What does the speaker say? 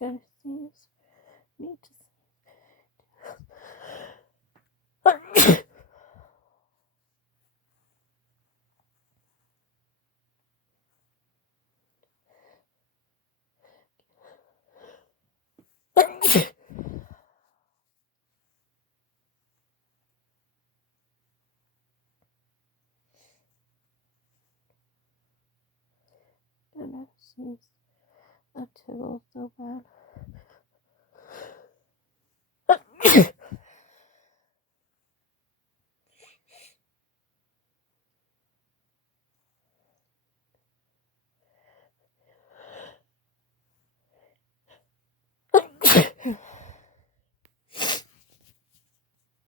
Gotta see this. Need to see. Gotta see. That tickles so bad.